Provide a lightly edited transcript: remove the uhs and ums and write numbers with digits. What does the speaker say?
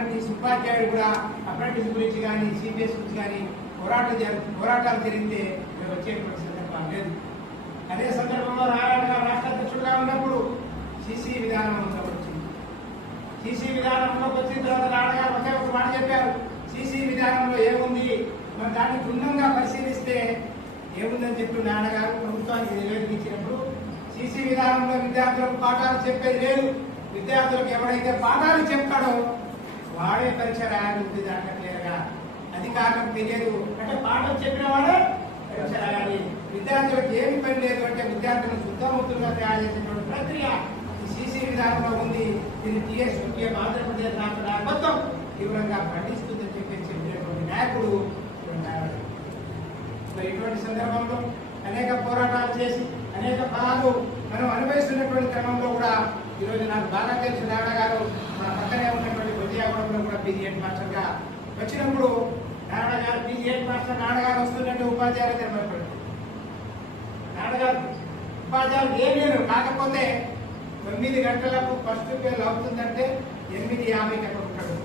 Apprentice ఉపాధ్యాయుడు కూడా apprentice గురించి కానీ సిపిఎస్ గురించి కానీ పోరాటాలు జరిగితే వచ్చేటువంటి సందర్భం లేదు. అదే సందర్భంలో నారాయణ గారు రాష్ట్ర అధ్యక్షుడుగా ఉన్నప్పుడు సిసి విధానం వచ్చింది. సిసి విధానంలోకి వచ్చిన తర్వాత నాన్నగారు ఒకే ఒక మాట చెప్పారు, సిసి విధానంలో ఏముంది, మరి దాన్ని క్షుణ్ణంగా పరిశీలిస్తే ఏముందని చెప్పి నాన్నగారు ప్రభుత్వానికి నివేదిక ఇచ్చినప్పుడు సిసి విధానంలో విద్యార్థులకు పాఠాలు చెప్పేది లేదు, విద్యార్థులకు ఎవరైతే పాఠాలు చెప్తాడో వాడే పరీక్ష రాయాలి ఉంది దాంట్లో క్లియర్గా. అధికారులకు తెలియదు అంటే పాఠం చెప్పిన వాడే పరీక్ష రాయాలి, విద్యార్థులకు ఏమి పని లేదు అంటే విద్యార్థులను శుద్ధముక్తులుగా తయారు చేసేటువంటి ప్రక్రియ సిసి విధానంలో ఉంది. దీన్ని టీఎస్ ఆంధ్రప్రదేశ్ రాష్ట్ర నాయకత్వం తీవ్రంగా ఖండిస్తుందని చెప్పినటువంటి నాయకుడు. మరి ఇటువంటి సందర్భంలో అనేక పోరాటాలు చేసి అనేక ఫలాలు మనం అనుభవిస్తున్నటువంటి క్రమంలో కూడా ఈరోజు నాకు బాగా తెలిసిన నాన్న గారు మన పక్కనే ఉన్నటువంటి విజయవాడలో కూడా పీజీ హెడ్ మాస్టర్గా వచ్చినప్పుడు నాన్నగారు పీజీ హెడ్ మాస్టర్ నాన్నగారు వస్తున్నట్టు ఉపాధ్యాయులు తెరపడి నాన్నగారు ఉపాధ్యాయులు ఏం లేరు, కాకపోతే 9 గంటలకు ఫస్ట్ బెల్ అవుతుందంటే 8:50కి అక్కడ ఉంటాడు.